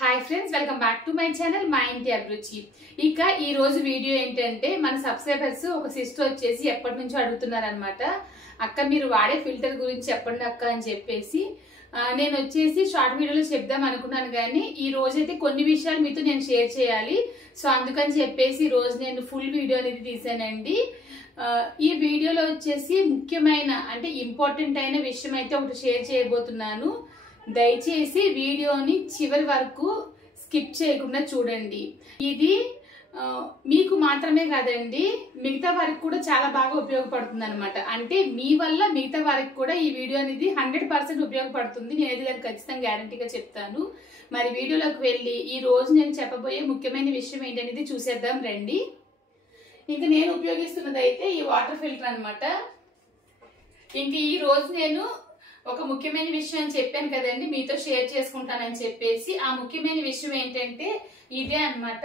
Hi friends, welcome back to my channel మా ఇంటి అభిరుచి. ఇక ఈ రోజు వీడియో ఏంటంటే, మన సబ్స్క్రైబర్స్ ఒక సిస్టర్ వచ్చేసి ఎప్పటి నుంచో అడుగుతున్నారనమాట. అక్క మీరు వాడే ఫిల్టర్ గురించి చెప్పండి అక్క అని చెప్పేసి నేను వచ్చేసి షార్ట్ వీడియోలో చెప్దాం అనుకున్నాను. కానీ ఈ రోజైతే కొన్ని విషయాలు మీతో నేను షేర్ చేయాలి. సో అందుకని చెప్పేసి ఈ రోజు నేను ఫుల్ వీడియో అనేది తీసానండి. ఈ వీడియోలో వచ్చేసి ముఖ్యమైన అంటే ఇంపార్టెంట్ అయిన విషయం అయితే ఒకటి షేర్ చేయబోతున్నాను. దయచేసి వీడియోని చివరి వరకు స్కిప్ చేయకుండా చూడండి. ఇది మీకు మాత్రమే కాదండి, మిగతా వారికి కూడా చాలా బాగా ఉపయోగపడుతుంది అనమాట. అంటే మీ వల్ల మిగతా వారికి కూడా ఈ వీడియో అనేది 100% ఉపయోగపడుతుంది. నేనైతే దాన్ని ఖచ్చితంగా గ్యారంటీగా చెప్తాను. మరి వీడియోలోకి వెళ్ళి ఈ రోజు నేను చెప్పబోయే ముఖ్యమైన విషయం ఏంటనేది చూసేద్దాం రండి. ఇంకా నేను ఉపయోగిస్తున్నది అయితే ఈ వాటర్ ఫిల్టర్ అనమాట. ఇంక ఈ రోజు నేను ఒక ముఖ్యమైన విషయం చెప్పాను కదండి, మీతో షేర్ చేసుకుంటానని చెప్పేసి. ఆ ముఖ్యమైన విషయం ఏంటంటే ఇదే అనమాట.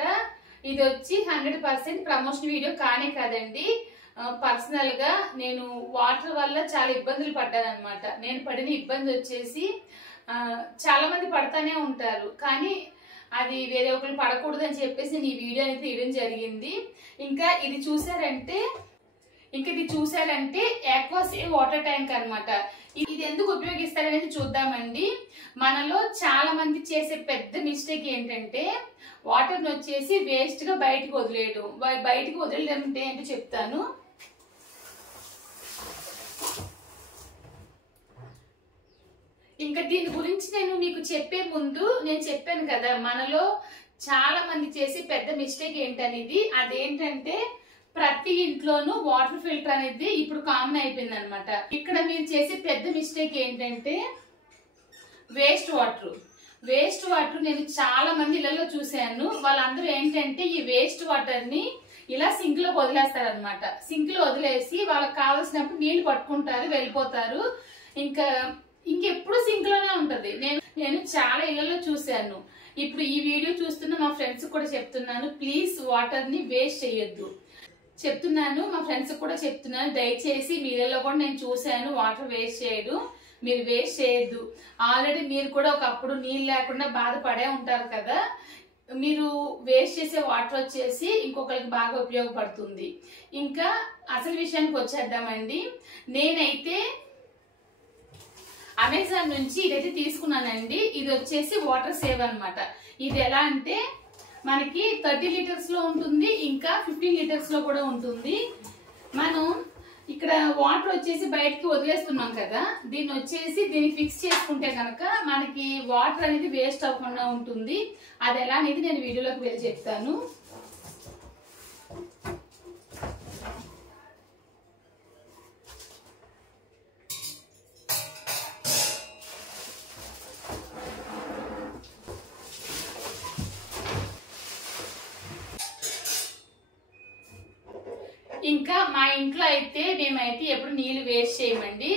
ఇది వచ్చి 100% ప్రమోషన్ వీడియో కానే కాదండి. పర్సనల్ గా నేను వాటర్ వల్ల చాలా ఇబ్బందులు పడ్డాను అనమాట. నేను పడిన ఇబ్బంది వచ్చేసి చాలా మంది పడతానే ఉంటారు, కానీ అది వేరే ఒకరు పడకూడదు అని చెప్పేసి నేను ఈ వీడియో అనేది తీయడం జరిగింది. ఇంకా ఇది చూసారంటే ఆక్వాసేవ్ వాటర్ ట్యాంక్ అనమాట. ఇది ఎందుకు ఉపయోగిస్తారనేది చూద్దామండి. మనలో చాలా మంది చేసే పెద్ద మిస్టేక్ ఏంటంటే వాటర్ని వచ్చేసి వేస్ట్ గా బయటకు వదిలేయడం. బయటకు వదిలేయడం అంటే ఏంటో చెప్తాను. ఇంకా దీని గురించి నేను మీకు చెప్పే ముందు నేను చెప్పాను కదా, మనలో చాలా మంది చేసే పెద్ద మిస్టేక్ ఏంటనేది. అదేంటంటే ప్రతి ఇంట్లోనూ వాటర్ ఫిల్టర్ అనేది ఇప్పుడు కామన్ అయిపోయింది అనమాట. ఇక్కడ మీరు చేసే పెద్ద మిస్టేక్ ఏంటంటే వేస్ట్ వాటర్ నేను చాలా మంది ఇళ్లలో చూశాను. వాళ్ళందరూ ఏంటంటే ఈ వేస్ట్ వాటర్ ని ఇలా సింక్ లో వదిలేస్తారు అనమాట. సింక్ లో వదిలేసి వాళ్ళకి కావాల్సినప్పుడు నీళ్లు పట్టుకుంటారు, వెళ్ళిపోతారు. ఇంకెప్పుడు సింక్ లోనే ఉంటది. నేను చాలా ఇళ్లలో చూశాను. ఇప్పుడు ఈ వీడియో చూస్తున్న మా ఫ్రెండ్స్ కూడా చెప్తున్నాను, ప్లీజ్ వాటర్ ని వేస్ట్ చేయొద్దు చెప్తున్నాను. మా ఫ్రెండ్స్ కూడా చెప్తున్నాను, దయచేసి మీలో కూడా నేను చూశాను వాటర్ వేస్ట్ చేయడం. మీరు వేస్ట్ చేయొద్దు. ఆల్రెడీ మీరు కూడా ఒకప్పుడు నీళ్ళు లేకుండా బాధపడే ఉంటారు కదా. మీరు వేస్ట్ చేసే వాటర్ వచ్చేసి ఇంకొకరికి బాగా ఉపయోగపడుతుంది. ఇంకా అసలు విషయానికి వచ్చేద్దామండి. నేనైతే అమెజాన్ నుంచి ఇదైతే తీసుకున్నానండి. ఇది వచ్చేసి వాటర్ సేవ్ అనమాట. ఇది ఎలా అంటే మనకి 30 లీటర్స్ లో ఉంటుంది, ఇంకా 15 లీటర్స్ లో కూడా ఉంటుంది. మనం ఇక్కడ వాటర్ వచ్చేసి బయటకి వదిలేస్తున్నాం కదా, దీన్ని ఫిక్స్ చేసుకుంటే కనుక మనకి వాటర్ అనేది వేస్ట్ అవ్వకుండా ఉంటుంది. అది ఎలా అనేది నేను వీడియోలోకి వెళ్ళి చెప్తాను. ఇంకా మా ఇంట్లో అయితే మేమైతే ఎప్పుడు నీళ్లు వేస్ట్ చేయమండి.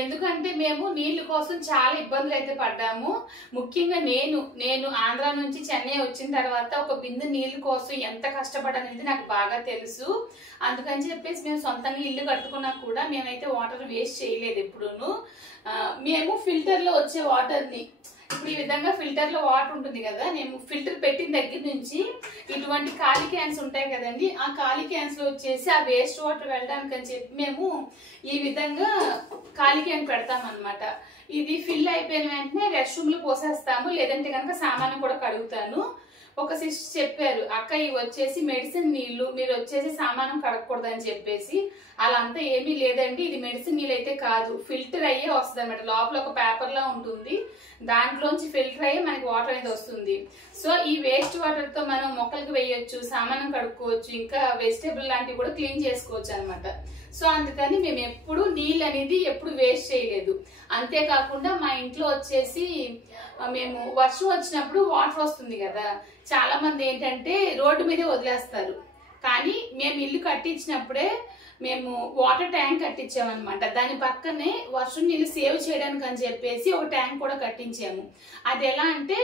ఎందుకంటే మేము నీళ్ల కోసం చాలా ఇబ్బందులు అయితే పడ్డాము. ముఖ్యంగా నేను ఆంధ్ర నుంచి చెన్నై వచ్చిన తర్వాత ఒక బిందె నీళ్ల కోసం ఎంత కష్టపడనేది నాకు బాగా తెలుసు. అందుకని చెప్పేసి మేము సొంతంగా ఇల్లు కట్టుకున్నా కూడా మేమైతే వాటర్ వేస్ట్ చేయలేదు ఎప్పుడూను. మేము ఫిల్టర్ లో వచ్చే వాటర్ ని, ఇప్పుడు ఈ విధంగా ఫిల్టర్ లో వాటర్ ఉంటుంది కదా, నేను ఫిల్టర్ పెట్టిన దగ్గర నుంచి ఇటువంటి ఖాళీ క్యాన్స్ ఉంటాయి కదండి, ఆ ఖాళీ క్యాన్స్ లో వచ్చేసి ఆ వేస్ట్ వాటర్ వెళ్ళడానికి అని చెప్పి మేము ఈ విధంగా ఖాళీ క్యాన్ పెడతాం అనమాట. ఇది ఫిల్ అయిపోయిన వెంటనే రెస్ట్ రూమ్ లో పోసేస్తాము, లేదంటే కనుక సామాను కూడా కడుగుతాను. ఒక సిస్టర్ చెప్పారు, అక్క ఇవి వచ్చేసి మెడిసిన్ నీళ్లు, మీరు వచ్చేసి సామానం కడగకూడదు అని చెప్పేసి. అలా అంతా ఏమీ లేదండి. ఇది మెడిసిన్ నీళ్ళు అయితే కాదు, ఫిల్టర్ అయ్యే వస్తుంది అనమాట. లోపల ఒక పేపర్ లా ఉంటుంది, దాంట్లోంచి ఫిల్టర్ అయ్యి మనకి వాటర్ అనేది వస్తుంది. సో ఈ వేస్ట్ వాటర్ తో మనం మొక్కలకు వేయొచ్చు, సామానం కడుక్కోవచ్చు, ఇంకా వెజిటేబుల్ లాంటివి కూడా క్లీన్ చేసుకోవచ్చు అనమాట. సో అందుకని మేము ఎప్పుడు నీళ్ళు అనేది ఎప్పుడు వేస్ట్ చేయలేదు. అంతేకాకుండా మా ఇంట్లో వచ్చేసి మేము వర్షం వచ్చినప్పుడు వాటర్ వస్తుంది కదా, చాలా మంది ఏంటంటే రోడ్డు మీదే వదిలేస్తారు. కానీ మేము ఇల్లు కట్టించినప్పుడే మేము వాటర్ ట్యాంక్ కట్టించామన్నమాట. దాని పక్కనే వర్షం నీళ్ళు సేవ్ చేయడానికి అని చెప్పేసి ఒక ట్యాంక్ కూడా కట్టించాము. అది ఎలా అంటే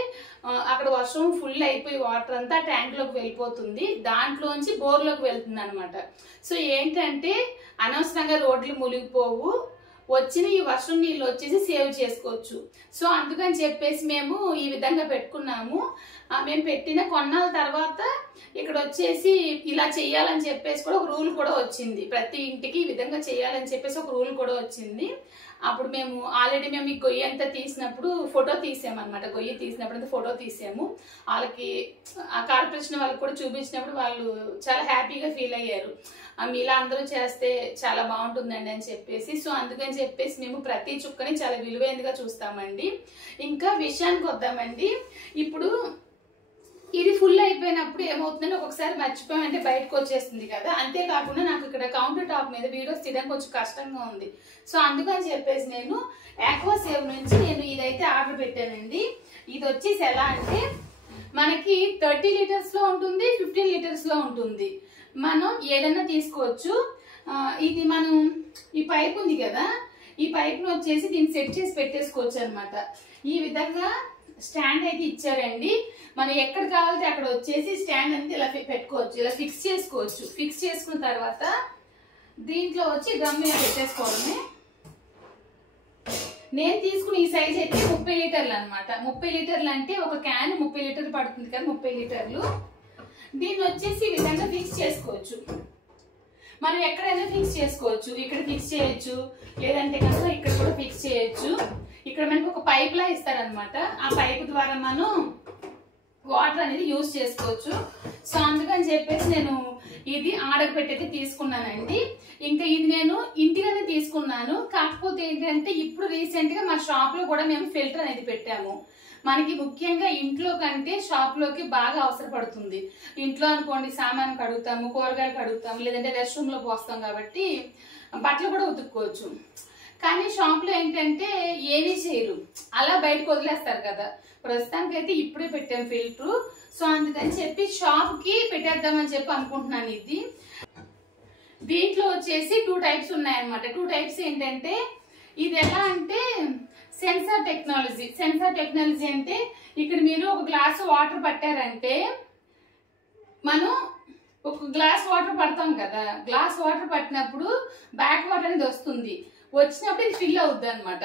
అక్కడ వర్షం ఫుల్ అయిపోయి వాటర్ అంతా ట్యాంక్ లోకి వెళ్ళిపోతుంది, దాంట్లోంచి బోర్లోకి వెళ్తుంది అనమాట. సో ఏంటంటే అనవసరంగా రోడ్లు మునిగిపోవు, వచ్చిన ఈ వర్షం నీళ్ళు వచ్చేసి సేవ్ చేసుకోవచ్చు. సో అందుకని చెప్పేసి మేము ఈ విధంగా పెట్టుకున్నాము. మేము పెట్టిన కొన్నాళ్ళ తర్వాత ఇక్కడ వచ్చేసి ఇలా చేయాలని చెప్పేసి కూడా ఒక రూల్ కూడా వచ్చింది. ప్రతి ఇంటికి ఈ విధంగా చేయాలని చెప్పేసి ఒక రూల్ కూడా వచ్చింది. అప్పుడు మేము ఆల్రెడీ మేము ఈ గొయ్యి అంతా తీసినప్పుడు ఫోటో తీసామన్నమాట. గొయ్యి తీసినప్పుడు అంతా ఫోటో తీసాము. వాళ్ళకి ఆ కార్పొరేషన్ వాళ్ళకి కూడా చూపించినప్పుడు వాళ్ళు చాలా హ్యాపీగా ఫీల్ అయ్యారు. మీలా అందరూ చేస్తే చాలా బాగుంటుందండి అని చెప్పేసి. సో అందుకని చెప్పేసి మేము ప్రతి చుక్కని చాలా విలువైనదిగా చూస్తామండి. ఇంకా విషయానికి వద్దామండి. ఇప్పుడు ఇది ఫుల్ అయిపోయినప్పుడు ఏమవుతుందంటే ఒక్కొక్కసారి మర్చిపోయామంటే బయటకు వచ్చేస్తుంది కదా. అంతేకాకుండా నాకు ఇక్కడ కౌంటర్ టాప్ మీద వీడియోస్ తీయడానికి కొంచెం కష్టంగా ఉంది. సో అందుకని చెప్పేసి నేను ఆక్వాసేవ్ నుంచి నేను ఇదైతే ఆర్డర్ పెట్టానండి. ఇది వచ్చేసి ఎలా అంటే మనకి 30 లీటర్స్ లో ఉంటుంది, 15 లీటర్స్ లో ఉంటుంది. మనం ఏదైనా తీసుకోవచ్చు. ఇది మనం ఈ పైప్ ఉంది కదా, ఈ పైప్ ను వచ్చేసి దీన్ని సెట్ చేసి పెట్టేసుకోవచ్చు అనమాట. ఈ విధంగా స్టాండ్ అయితే ఇచ్చారండి. మనం ఎక్కడ కావాలంటే అక్కడ వచ్చేసి స్టాండ్ అనేది ఇలా పెట్టుకోవచ్చు, ఇలా ఫిక్స్ చేసుకోవచ్చు. ఫిక్స్ చేసుకున్న తర్వాత దీంట్లో వచ్చి గమ్ ఇలా పెట్టేసుకోవడమే. నేను తీసుకున్న ఈ సైజ్ అయితే 30 లీటర్లు అనమాట. 30 లీటర్లు అంటే ఒక క్యాన్ 30 లీటర్లు పడుతుంది కదా, 30 లీటర్లు. దీన్ని వచ్చేసి ఈ విధంగా ఫిక్స్ చేసుకోవచ్చు. మనం ఎక్కడైనా ఫిక్స్ చేసుకోవచ్చు. ఇక్కడ ఫిక్స్ చేయొచ్చు, లేదంటే కనుక ఇక్కడ కూడా ఫిక్స్ చేయొచ్చు. ఇక్కడ మనకు ఒక పైప్ లా ఇస్తారనమాట. ఆ పైప్ ద్వారా మనం వాటర్ అనేది యూజ్ చేసుకోవచ్చు. సో అందుకని చెప్పేసి నేను ఇది ఆర్డర్ పెట్టయితే తీసుకున్నానండి. ఇంకా ఇది నేను ఇంటిగానే తీసుకున్నాను. కాకపోతే ఏంటంటే ఇప్పుడు రీసెంట్ గా మా షాప్ లో కూడా మేము ఫిల్టర్ అనేది పెట్టాము. మనకి ముఖ్యంగా ఇంట్లో కంటే షాప్ లోకి బాగా అవసరపడుతుంది. ఇంట్లో అనుకోండి సామాన్ కడుగుతాము, కూరగాయలు కడుగుతాము, లేదంటే రెస్ట్ రూమ్ లో పోస్తాం కాబట్టి బట్టలు కూడా ఉతుక్కోవచ్చు. కానీ షాప్ లో ఏంటంటే ఏమీ చేయరు, అలా బయటకు వదిలేస్తారు కదా. ప్రస్తుతానికి అయితే ఇప్పుడే పెట్టాం ఫిల్టర్. సో అందుకని చెప్పి షాప్ కి పెట్టేద్దామని చెప్పి అనుకుంటున్నాను. ఇది దీంట్లో వచ్చేసి 2 టైప్స్ ఉన్నాయన్నమాట. 2 టైప్స్ ఏంటంటే ఇది ఎలా అంటే సెన్సార్ టెక్నాలజీ. సెన్సార్ టెక్నాలజీ అంటే ఇక్కడ మీరు ఒక గ్లాస్ వాటర్ పట్టారంటే మనం ఒక గ్లాస్ వాటర్ పడతాం కదా, గ్లాస్ వాటర్ పట్టినప్పుడు బ్యాక్ వాటర్ అనేది వస్తుంది. వచ్చినప్పుడు ఇది ఫిల్ అవుద్ది అనమాట.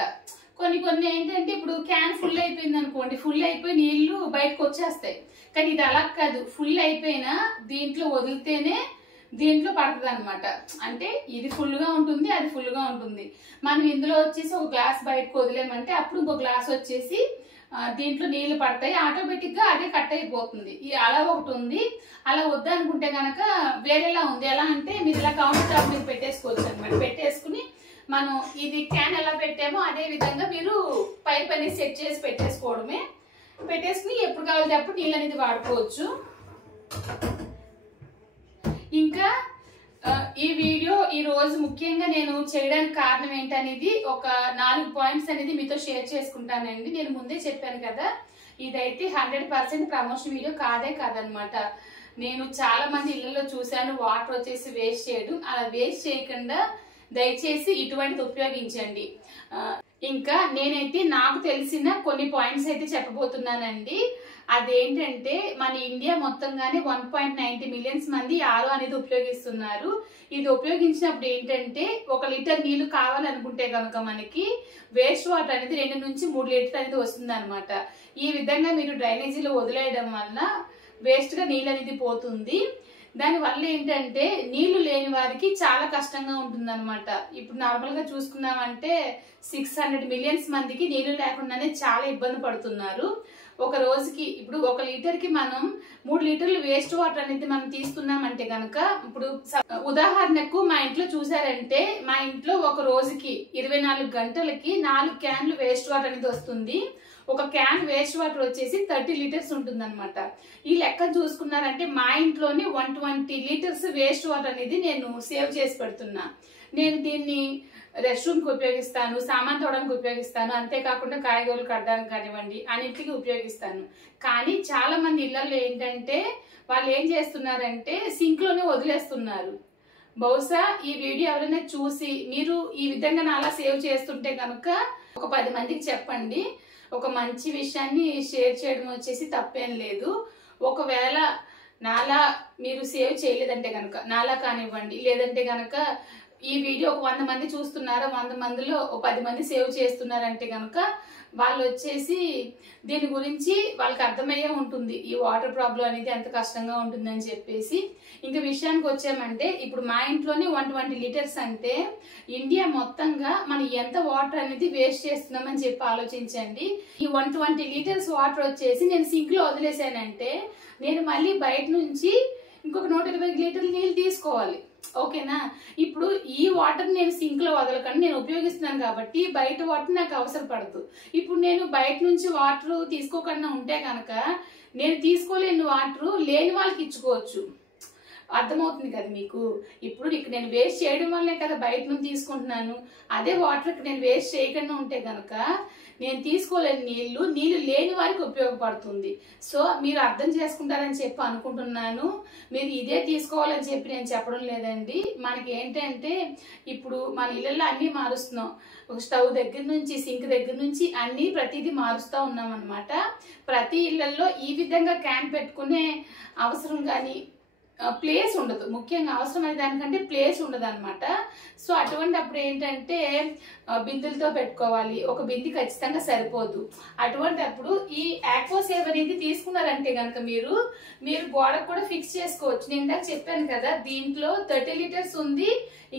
కొన్ని ఏంటంటే ఇప్పుడు క్యాన్ ఫుల్ అయిపోయింది అనుకోండి, ఫుల్ అయిపోయి నీళ్లు బయటకు వచ్చేస్తాయి. కానీ ఇది అలా కాదు, ఫుల్ అయిపోయినా దీంట్లో వదిలితేనే దీంట్లో పడుతుంది అనమాట. అంటే ఇది ఫుల్ గా ఉంటుంది, అది ఫుల్ గా ఉంటుంది. మనం ఇందులో వచ్చేసి ఒక గ్లాస్ బయటకు వదిలేమంటే అప్పుడు ఇంకో గ్లాస్ వచ్చేసి దీంట్లో నీళ్లు పడతాయి, ఆటోమేటిక్ గా అదే కట్ అయిపోతుంది. అలా ఒకటి ఉంది. అలా వద్దనుకుంటే కనుక వేరేలా ఉంది. ఎలా అంటే మీరు ఇలా కౌంటర్ టాప్ మీద పెట్టేసుకోవచ్చు అనమాట. పెట్టేసుకుని మనం ఇది క్యాన్ ఎలా పెట్టామో అదే విధంగా మీరు పైప్ అనేది సెట్ చేసి పెట్టేసుకోవడమే. పెట్టేసుకుని ఎప్పుడు కావాలంటే అప్పుడు నీళ్ళు అనేది వాడుకోవచ్చు. ఇంకా ఈ వీడియో ఈ రోజు ముఖ్యంగా నేను చేయడానికి కారణం ఏంటనేది ఒక 4 పాయింట్స్ అనేది మీతో షేర్ చేసుకుంటానండి. నేను ముందే చెప్పాను కదా, ఇదైతే 100% ప్రమోషన్ వీడియో కాదనమాట. నేను చాలా మంది ఇళ్లలో చూశాను వాటర్ వచ్చేసి వేస్ట్ చేయడం. అలా వేస్ట్ చేయకుండా దయచేసి ఇటువంటిది ఉపయోగించండి. ఇంకా నేనైతే నాకు తెలిసిన కొన్ని పాయింట్స్ అయితే చెప్పబోతున్నానండి. అదేంటంటే మన ఇండియా మొత్తంగానే 1.90 మిలియన్స్ మంది ఆరో అనేది ఉపయోగిస్తున్నారు. ఇది ఉపయోగించినప్పుడు ఏంటంటే 1 లీటర్ నీళ్లు కావాలనుకుంటే కనుక మనకి వేస్ట్ వాటర్ అనేది 2 నుంచి 3 లీటర్ అనేది వస్తుంది అనమాట. ఈ విధంగా మీరు డ్రైనేజీలో వదిలేయడం వల్ల వేస్ట్ గా నీళ్ళు అనేది పోతుంది. దాని వల్ల ఏంటంటే నీళ్లు లేని వారికి చాలా కష్టంగా ఉంటుంది అనమాట. ఇప్పుడు నార్మల్ గా చూసుకున్నామంటే 600 మిలియన్స్ మందికి నీళ్లు లేకుండానే చాలా ఇబ్బంది పడుతున్నారు. ఒక రోజుకి ఇప్పుడు 1 లీటర్ కి మనం 3 లీటర్లు వేస్ట్ వాటర్ అనేది మనం తీసుకున్నామంటే కనుక, ఇప్పుడు ఉదాహరణకు మా ఇంట్లో చూసారంటే మా ఇంట్లో ఒక రోజుకి 24 గంటలకి 4 క్యాన్లు వేస్ట్ వాటర్ అనేది వస్తుంది. ఒక క్యాన్ వేస్ట్ వాటర్ వచ్చేసి 30 లీటర్స్ ఉంటుంది అనమాట. ఈ లెక్క చూసుకున్నారంటే మా ఇంట్లోనే 120 లీటర్స్ వేస్ట్ వాటర్ అనేది నేను సేవ్ చేసి పెడుతున్నా. నేను దీన్ని రెస్ట్ రూమ్ కి ఉపయోగిస్తాను, సామాన్ తోడడానికి ఉపయోగిస్తాను, అంతేకాకుండా కాయగూరలు కట్టడానికి కానివ్వండి అన్నింటికి ఉపయోగిస్తాను. కానీ చాలా మంది ఇళ్లలో ఏంటంటే వాళ్ళు ఏం చేస్తున్నారంటే సింక్ లోనే వదిలేస్తున్నారు. బహుశా ఈ వీడియో ఎవరైనా చూసి మీరు ఈ విధంగా నాలా సేవ్ చేస్తుంటే కనుక ఒక 10 మందికి చెప్పండి. ఒక మంచి విషయాన్ని షేర్ చేయడం వచ్చేసి తప్పేం లేదు. ఒకవేళ నాలా మీరు సేవ్ చేయలేదంటే కనుక నాలా కానివ్వండి, లేదంటే కనుక ఈ వీడియో ఒక 100 మంది చూస్తున్నారా, 100 మందిలో ఒక 10 మంది సేవ్ చేస్తున్నారంటే కనుక వాళ్ళు వచ్చేసి దీని గురించి వాళ్ళకి అర్థమయ్యే ఉంటుంది ఈ వాటర్ ప్రాబ్లం అనేది ఎంత కష్టంగా ఉంటుందని చెప్పేసి. ఇంకా విషయానికి వచ్చామంటే ఇప్పుడు మా ఇంట్లోనే 120 లీటర్స్ అంటే ఇండియా మొత్తంగా మనం ఎంత వాటర్ అనేది వేస్ట్ చేస్తున్నామని చెప్పి ఆలోచించండి. ఈ 120 లీటర్స్ వాటర్ వచ్చేసి నేను సింక్ లో వదిలేసానంటే నేను మళ్ళీ బయట నుంచి ఇంకొక 120 లీటర్ల నీళ్ళు తీసుకోవాలి. ఓకేనా? ఇప్పుడు ఈ వాటర్ నేను సింక్ లో వదలకుండా నేను ఉపయోగిస్తున్నాను కాబట్టి బయట వాటర్ నాకు అవసరం పడదు. ఇప్పుడు నేను బయట నుంచి వాటర్ తీసుకోకుండా ఉంటే కనుక నేను తీసుకోలేని వాటర్ లేని వాళ్ళకి ఇచ్చుకోవచ్చు. అర్థమవుతుంది కదా మీకు? ఇప్పుడు ఇక్కడ నేను వేస్ట్ చేయడం వల్లే కదా బయట నుంచి తీసుకుంటున్నాను. అదే వాటర్ నేను వేస్ట్ చేయకుండా ఉంటే కనుక నేను తీసుకోలేని నీళ్లు లేని వారికి ఉపయోగపడుతుంది. సో మీరు అర్థం చేసుకుంటారని చెప్పి అనుకుంటున్నాను. మీరు ఇదే తీసుకోవాలని చెప్పి నేను చెప్పడం లేదండి. మనకి ఏంటంటే ఇప్పుడు మన ఇళ్ళల్లో అన్ని మారుస్తున్నాం. ఒక స్టవ్ దగ్గర నుంచి సింక్ దగ్గర నుంచి అన్ని ప్రతిదీ మారుస్తూ ఉన్నాం అనమాట. ప్రతి ఇళ్లలో ఈ విధంగా క్యాన్ పెట్టుకునే అవసరం కానీ ప్లేస్ ఉండదు. ముఖ్యంగా అవసరమైన దానికంటే ప్లేస్ ఉండదు అనమాట. సో అటువంటి అప్పుడు ఏంటంటే బిందులతో పెట్టుకోవాలి. ఒక బింది ఖచ్చితంగా సరిపోదు. అటువంటి అప్పుడు ఈ ఆక్వాసేవ్ అనేది తీసుకున్నారంటే కనుక మీరు గోడకు కూడా ఫిక్స్ చేసుకోవచ్చు. నేను ఇందాక చెప్పాను కదా, దీంట్లో 30 లీటర్స్ ఉంది,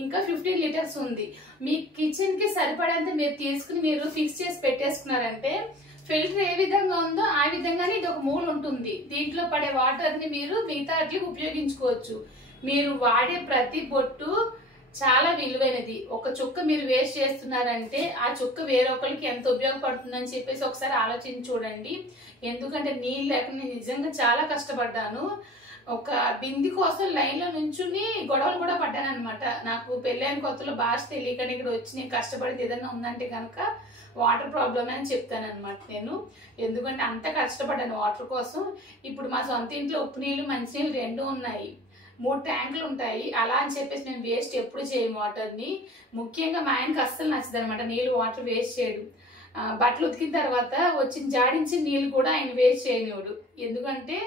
ఇంకా 15 లీటర్స్ ఉంది. మీ కిచెన్ కి సరిపడేంత మీరు తీసుకుని మీరు ఫిక్స్ చేసి పెట్టేసుకున్నారంటే ఫిల్టర్ ఏ విధంగా ఉందో ఆ విధంగానే ఇది ఒక మూల ఉంటుంది. దీంట్లో పడే వాటర్ ని మీరు మిగతా వాటికి ఉపయోగించుకోవచ్చు. మీరు వాడే ప్రతి బొట్టు చాలా విలువైనది. ఒక చుక్క మీరు వేస్ట్ చేస్తున్నారంటే ఆ చుక్క వేరొకరికి ఎంత ఉపయోగపడుతుందని చెప్పేసి ఒకసారి ఆలోచించి చూడండి. ఎందుకంటే నీళ్ళు లేకుండా నేను నిజంగా చాలా కష్టపడ్డాను. ఒక బింది కోసం లైన్ లో నుంచుని గొడవలు కూడా పడ్డాను అనమాట. నాకు పెళ్ళైన కొత్తలో భాష తెలియక ఇక్కడ వచ్చి నేను కష్టపడేది ఏదైనా ఉందంటే కనుక వాటర్ ప్రాబ్లమ్ అని చెప్తాను అనమాట నేను. ఎందుకంటే అంత కష్టపడ్డాను వాటర్ కోసం. ఇప్పుడు మా సొంత ఇంట్లో ఉప్పు నీళ్ళు మంచినీళ్ళు 2 ఉన్నాయి, 3 ట్యాంకులు ఉంటాయి. అలా అని చెప్పేసి మేము వేస్ట్ ఎప్పుడు చేయము వాటర్ని. ముఖ్యంగా మా ఆయనకి అస్సలు నచ్చదు అనమాట నీళ్ళు వాటర్ వేస్ట్ చేయడం. బట్టలు ఉతికిన తర్వాత వచ్చిన జాడించిన నీళ్ళు కూడా ఆయన వేస్ట్ చేయనివాడు. ఎందుకంటే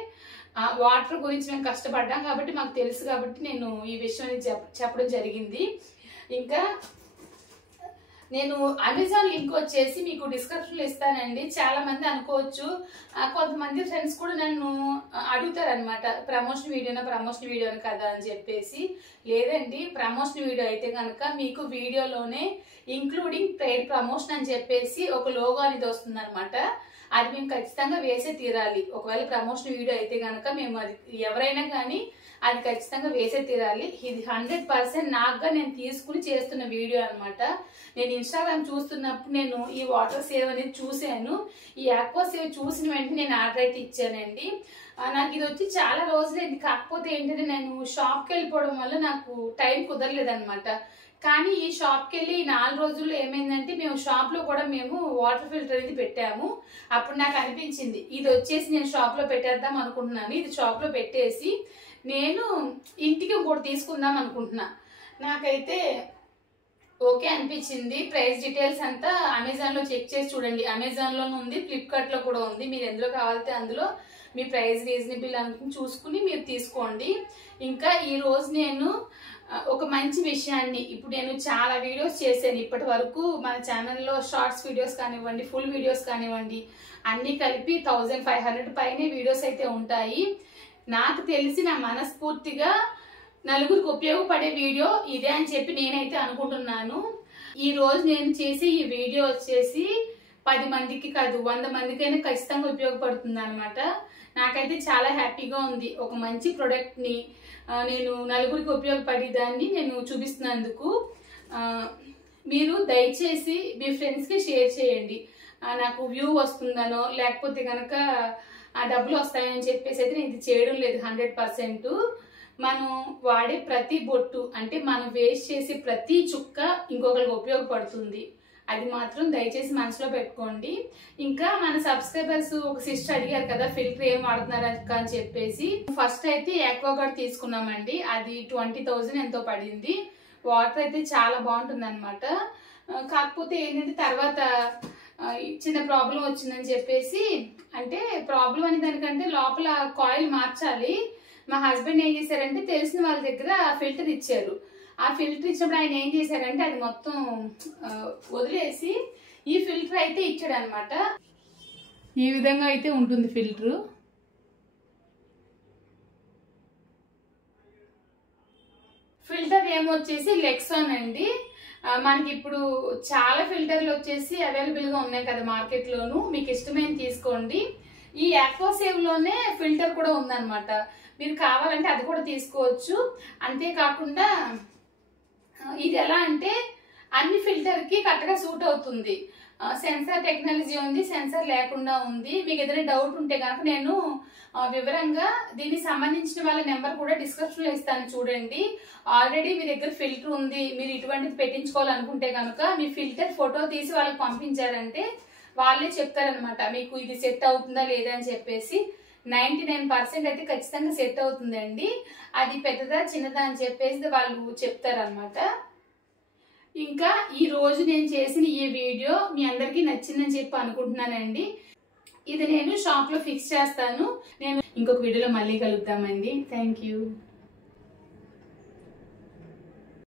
వాటర్ గురించి మేము కష్టపడ్డాం కాబట్టి మాకు తెలుసు కాబట్టి నేను ఈ విషయాన్ని చెప్పడం జరిగింది. ఇంకా నేను అమెజాన్ లింక్ వచ్చేసి మీకు డిస్క్రిప్షన్ లో ఇస్తానండి. చాలా మంది అనుకోవచ్చు, కొంతమంది ఫ్రెండ్స్ కూడా నన్ను అడుగుతారు అనమాట, ప్రమోషన్ వీడియోనా కదా అని చెప్పేసి. లేదండి, ప్రమోషన్ వీడియో అయితే కనుక మీకు వీడియోలోనే ఇంక్లూడింగ్ పెయిడ్ ప్రమోషన్ అని చెప్పేసి ఒక లోగో అనేది వస్తుంది అనమాట. అది మేము ఖచ్చితంగా వేసే తీరాలి. ఒకవేళ ప్రమోషన్ వీడియో అయితే కనుక మేము అది ఎవరైనా కానీ అది ఖచ్చితంగా వేసే తీరాలి. ఇది 100% నాకుగా నేను తీసుకుని చేస్తున్న వీడియో అనమాట. నేను ఇన్స్టాగ్రామ్ చూస్తున్నప్పుడు నేను ఈ వాటర్ సేవ్ అనేది చూశాను. ఈ ఆక్వా సేవ్ చూసిన వెంటనే నేను ఆర్డర్ అయితే ఇచ్చానండి. నాకు ఇది వచ్చి చాలా రోజులైంది. కాకపోతే ఏంటంటే నేను షాప్కి వెళ్ళిపోవడం వల్ల నాకు టైం కుదరలేదనమాట. కానీ ఈ షాప్కి వెళ్ళి 4 రోజుల్లో ఏమైందంటే మేము షాప్ లో కూడా మేము వాటర్ ఫిల్టర్ అనేది పెట్టాము. అప్పుడు నాకు అనిపించింది ఇది వచ్చేసి నేను షాప్ లో పెట్టేద్దాం అనుకుంటున్నాను. ఇది షాప్ లో పెట్టేసి నేను ఇంటికి ఇంకోటి తీసుకుందాం అనుకుంటున్నా. నాకైతే ఓకే అనిపించింది. ప్రైస్ డీటెయిల్స్ అంతా అమెజాన్ లో చెక్ చేసి చూడండి. అమెజాన్ లోనూ ఉంది, ఫ్లిప్కార్ట్ లో కూడా ఉంది. మీరు ఎందులో కావాలంటే అందులో మీ ప్రైస్ రీజనబుల్ అనుకుని చూసుకుని మీరు తీసుకోండి. ఇంకా ఈ రోజు నేను ఒక మంచి విషయాన్ని, ఇప్పుడు నేను చాలా వీడియోస్ చేశాను ఇప్పటి వరకు మన ఛానల్లో. షార్ట్స్ వీడియోస్ కానివ్వండి, ఫుల్ వీడియోస్ కానివ్వండి, అన్ని కలిపి 1500 పైనే వీడియోస్ అయితే ఉంటాయి. నాకు తెలిసి నా మనస్ఫూర్తిగా నలుగురికి ఉపయోగపడే వీడియో ఇదే అని చెప్పి నేనైతే అనుకుంటున్నాను. ఈ రోజు నేను చేసే ఈ వీడియో వచ్చేసి 10 మందికి కాదు 100 మందికైనా ఖచ్చితంగా ఉపయోగపడుతుంది అనమాట. నాకైతే చాలా హ్యాపీగా ఉంది. ఒక మంచి ప్రొడక్ట్ ని నేను నలుగురికి ఉపయోగపడే దాన్ని నేను చూపిస్తున్నందుకు. మీరు దయచేసి మీ ఫ్రెండ్స్ కి షేర్ చేయండి. నాకు వ్యూ వస్తుందనో లేకపోతే కనుక ఆ డబ్బులు వస్తాయని చెప్పేసి అయితే నేను ఇది చేయడం లేదు. 100% మనం వాడే ప్రతి బొట్టు అంటే మనం వేస్ట్ చేసే ప్రతి చుక్క ఇంకొకరికి ఉపయోగపడుతుంది. అది మాత్రం దయచేసి మనసులో పెట్టుకోండి. ఇంకా మన సబ్స్క్రైబర్స్ ఒక సిస్టర్ అడిగారు కదా ఫిల్టర్ ఏం వాడుతున్నారు అని చెప్పేసి. ఫస్ట్ అయితే ఆక్వాగార్డ్ తీసుకున్నామండి. అది 20,000 ఎంతో పడింది. వాటర్ అయితే చాలా బాగుంటుంది అనమాట. కాకపోతే ఏంటంటే తర్వాత చిన్న ప్రాబ్లం వచ్చిందని చెప్పేసి, అంటే ప్రాబ్లం అనే దానికంటే లోపల కాయిల్ మార్చాలి. మా హస్బెండ్ ఏం చేశారంటే తెలిసిన వాళ్ళ దగ్గర ఫిల్టర్ ఇచ్చారు. ఆ ఫిల్టర్ ఇచ్చినప్పుడు ఆయన ఏం చేశారంటే అది మొత్తం వదిలేసి ఈ ఫిల్టర్ అయితే ఇచ్చాడు అనమాట. ఈ విధంగా అయితే ఉంటుంది ఫిల్టరు. ఫిల్టర్ ఏమొచ్చేసి లెక్సాన్ అండి. మనకి ఇప్పుడు చాలా ఫిల్టర్లు వచ్చేసి అవైలబుల్ గా ఉన్నాయి కదా మార్కెట్ లోను, మీకు ఇష్టమైన తీసుకోండి. ఈ ఆక్వాసేవ్ లోనే ఫిల్టర్ కూడా ఉందన్నమాట, మీరు కావాలంటే అది కూడా తీసుకోవచ్చు. అంతేకాకుండా ఇది ఎలా అంటే అన్ని ఫిల్టర్ కి కరెక్ట్ గా సూట్ అవుతుంది. సెన్సార్ టెక్నాలజీ ఉంది, సెన్సార్ లేకుండా ఉంది. మీకు ఏదైనా డౌట్ ఉంటే కనుక నేను వివరంగా దీనికి సంబంధించిన వాళ్ళ నెంబర్ కూడా డిస్క్రిప్షన్ లో ఇస్తాను చూడండి. ఆల్రెడీ మీ దగ్గర ఫిల్టర్ ఉంది, మీరు ఇటువంటిది పెట్టించుకోవాలనుకుంటే కనుక మీ ఫిల్టర్ ఫోటో తీసి వాళ్ళకి పంపించారంటే వాళ్ళే చెప్తారనమాట మీకు ఇది సెట్ అవుతుందా లేదా అని చెప్పేసి. 99% అయితే ఖచ్చితంగా సెట్ అవుతుందండి. అది పెద్దదా చిన్నదా అని చెప్పేసి వాళ్ళు చెప్తారనమాట. ఇంకా ఈ రోజు నేను చేసిన ఈ వీడియో మీ అందరికీ నచ్చిందని చెప్పి అనుకుంటున్నానండి. ఇది నేను షాప్ లో ఫిక్స్ చేస్తాను. నేను ఇంకొక వీడియోలో మళ్ళీ కలుద్దామండి. Thank you.